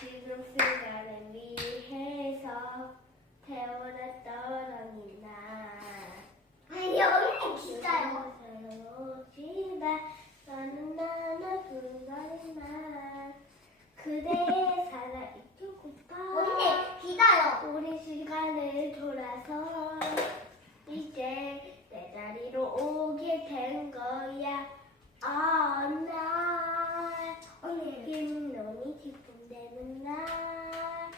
지금 순간을 위해서 태어났던 언니 나 아니 여기 기다려. 오지만 너는 나는 불가능한 그대의 사랑 잊고파 언니 기다려. 우리 시간을 돌아서 이제 내 자리로 오게 된 거야 어날 언니 김놈이 기쁨되는 날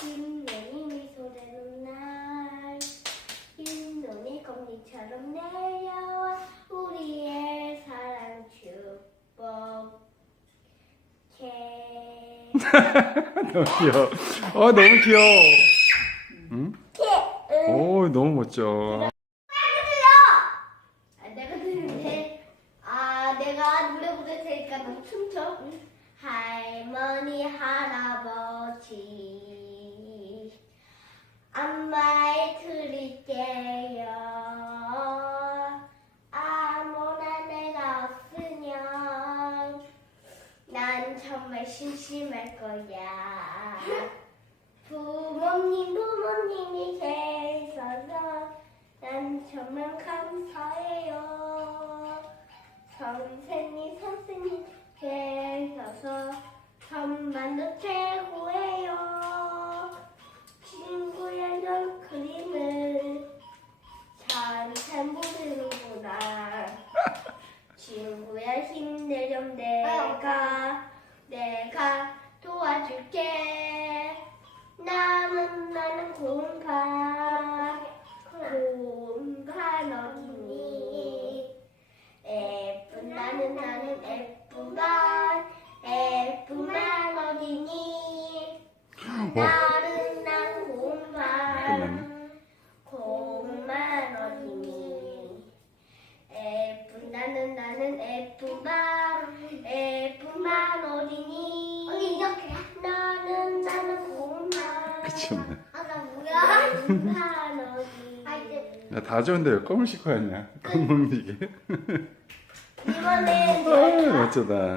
김놈이 미소되는 날 김놈이 껌니처럼 내려와 우리의 사랑 축복해 너무 귀여워. 어, 너무 귀여워. 응? 오, 너무 멋져. 아, 내가 들는데 아 내가 노래 부를 테니까 너 춤춰 할머니 할아버지 안마에 드릴게요 아무나 내가 없으면 난 정말 심심할 거야 부모님 부모님이 계셔서 난 정말 감사해요. 선생님, 선생님 곰파. 곰반 어린이 예쁜 나는 나는 예쁜반 예쁜반 어린이 나는 난 곰반 곰반 어린이 예쁜 나는 나는 예쁜반 예쁜반 어린이 언니 이렇게. 나는 나는. 아나 뭐 야? 곰반 어린이 아 이제 야, 다 좋은데 왜 껌을 씻고 왔냐? 껌 먹는 게. 이번엔 아, 멋지다.